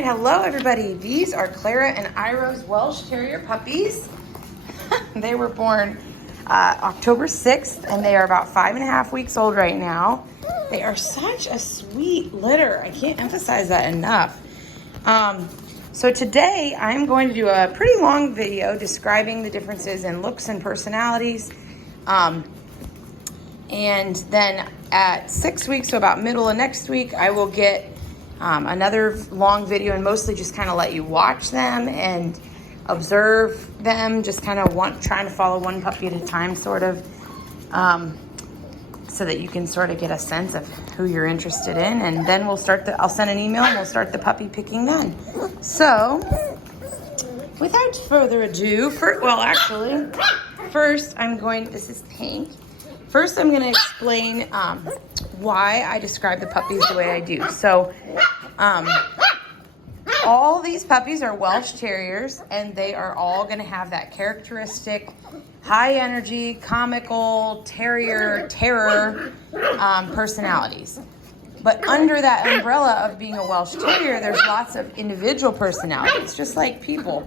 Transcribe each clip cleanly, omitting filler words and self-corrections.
right, hello everybody. These are Clara-Iroh's Welsh Terrier puppies. They were born October 6th and they are about 5.5 weeks old right now. They are such a sweet litter. I can't emphasize that enough. So today I'm going to do a pretty long video describing the differences in looks and personalities. And then at 6 weeks, so about middle of next week, I will get another long video and mostly just kind of let you watch them and observe them, just kind of trying to follow one puppy at a time, sort of, so that you can sort of get a sense of who you're interested in. And then we'll start I'll send an email and we'll start the puppy picking then. So without further ado, first this is Pink. First, I'm going to explain why I describe the puppies the way I do. So, all these puppies are Welsh Terriers, and they are all going to have that characteristic high energy, comical, terror personalities. But under that umbrella of being a Welsh Terrier, there's lots of individual personalities, just like people.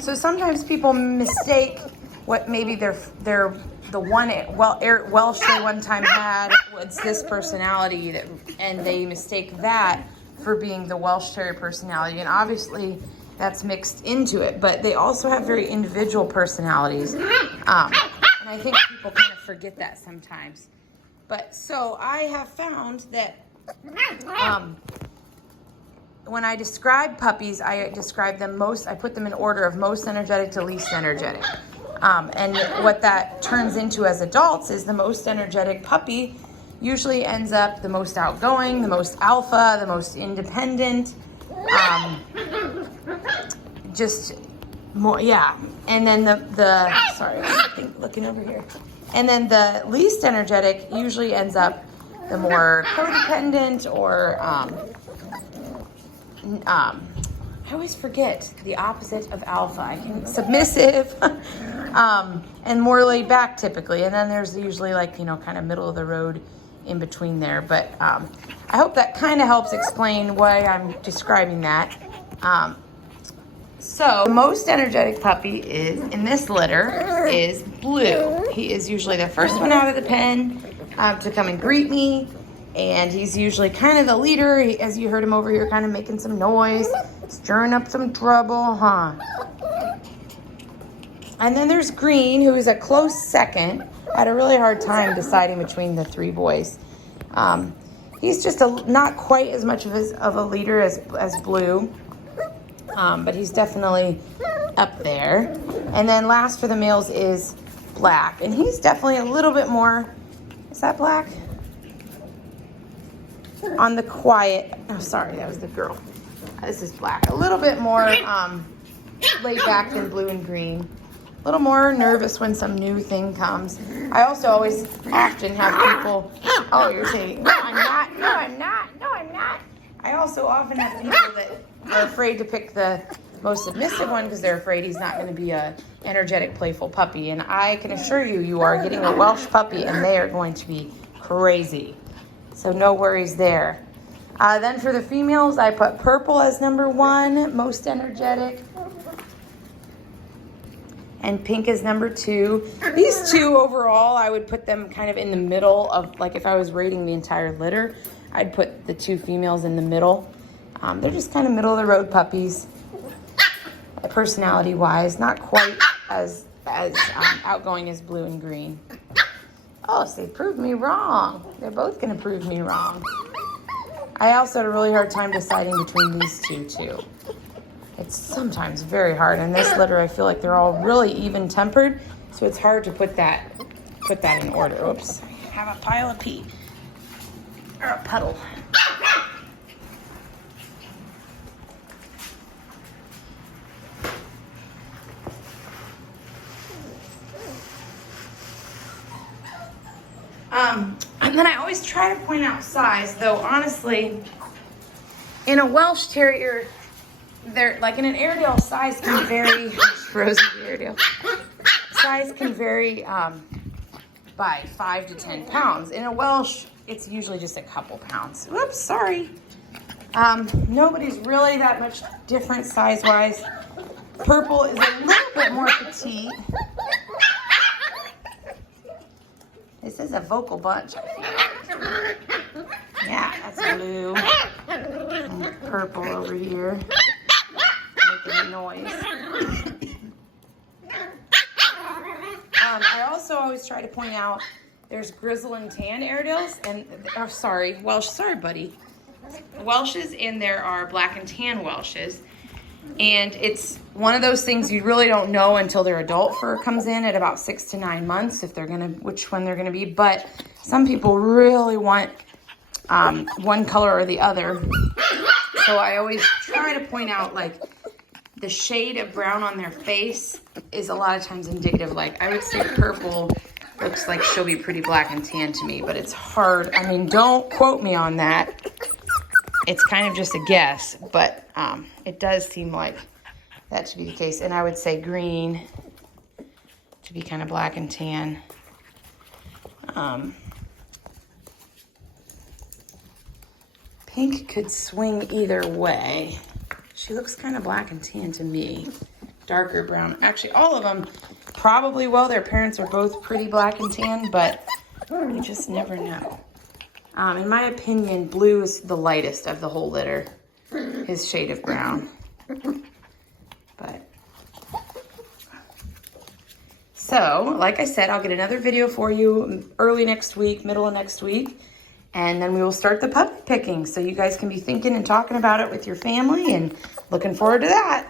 So sometimes people mistake what maybe the one Welsh they one time had was this personality, and they mistake that for being the Welsh Terrier personality, and obviously that's mixed into it, but they also have very individual personalities, and I think people kind of forget that sometimes. But so I have found that when I describe puppies, I describe them I put them in order of most energetic to least energetic. And what that turns into as adults is the most energetic puppy usually ends up the most outgoing, the most alpha, the most independent, just more, yeah. And then looking over here. And then the least energetic usually ends up the more codependent or, I always forget the opposite of alpha. Submissive, and more laid back typically. And then there's usually kind of middle of the road in between there. But I hope that kind of helps explain why I'm describing that. So the most energetic puppy in this litter is Blue. He is usually the first one out of the pen to come and greet me. And he's usually kind of the leader. As you heard him over here kind of making some noise, stirring up some trouble, huh? And then there's Green, who is a close second. I had a really hard time deciding between the three boys. He's just not quite as much of a leader as Blue, but he's definitely up there. And then last for the males is Black, and he's definitely a little bit more, is that Black? On the quiet, oh sorry, that was the girl. This is Black. A little bit more laid back than Blue and Green. A little more nervous when some new thing comes. I also often have people, oh, you're saying, no, I'm not, no, I'm not, no, I'm not. I also often have people that are afraid to pick the most submissive one because they're afraid he's not going to be a energetic, playful puppy. And I can assure you, you are getting a Welsh puppy and they are going to be crazy. So no worries there. Then for the females, I put Purple as number 1, most energetic. And Pink is number 2. These two overall, I would put them kind of in the middle of, like if I was rating the entire litter, I'd put the 2 females in the middle. They're just kind of middle of the road puppies. Personality-wise, not quite as outgoing as Blue and Green. Oh, so they proved me wrong. They're both going to prove me wrong. I also had a really hard time deciding between these two, too. It's sometimes very hard. In this litter, I feel like they're all really even-tempered, so it's hard to put that in order. Oops. I have a pile of pee. Or a puddle. And then I always try to point out size, though honestly, in a Welsh Terrier, they're like in an Airedale, size can vary. Frozen Airedale. Size can vary by 5 to 10 pounds. In a Welsh, it's usually just a couple pounds. Whoops, sorry. Nobody's really that much different size-wise. Purple is a little bit more petite. This is a vocal bunch, I feel like. Yeah, that's blue. And purple over here. Making a noise. I also always try to point out there's grizzle and tan Airedales and, oh, sorry, Welsh, sorry buddy. Welshes, and there are black and tan Welshes. And it's one of those things you really don't know until their adult fur comes in at about 6 to 9 months if they're gonna, which one they're gonna be. But some people really want one color or the other. So I always try to point out, like, the shade of brown on their face is a lot of times indicative. Like, I would say purple looks like she'll be pretty black and tan to me, but it's hard. I mean, don't quote me on that. It's kind of just a guess, but it does seem like that to be the case. And I would say green to be kind of black and tan. Pink could swing either way. She looks kind of black and tan to me. Darker brown. Actually, all of them probably will. Their parents are both pretty black and tan, but you just never know. In my opinion, blue is the lightest of the whole litter. His shade of brown. But so, like I said, I'll get another video for you early next week, middle of next week. And then we will start the puppy picking. So you guys can be thinking and talking about it with your family, and looking forward to that.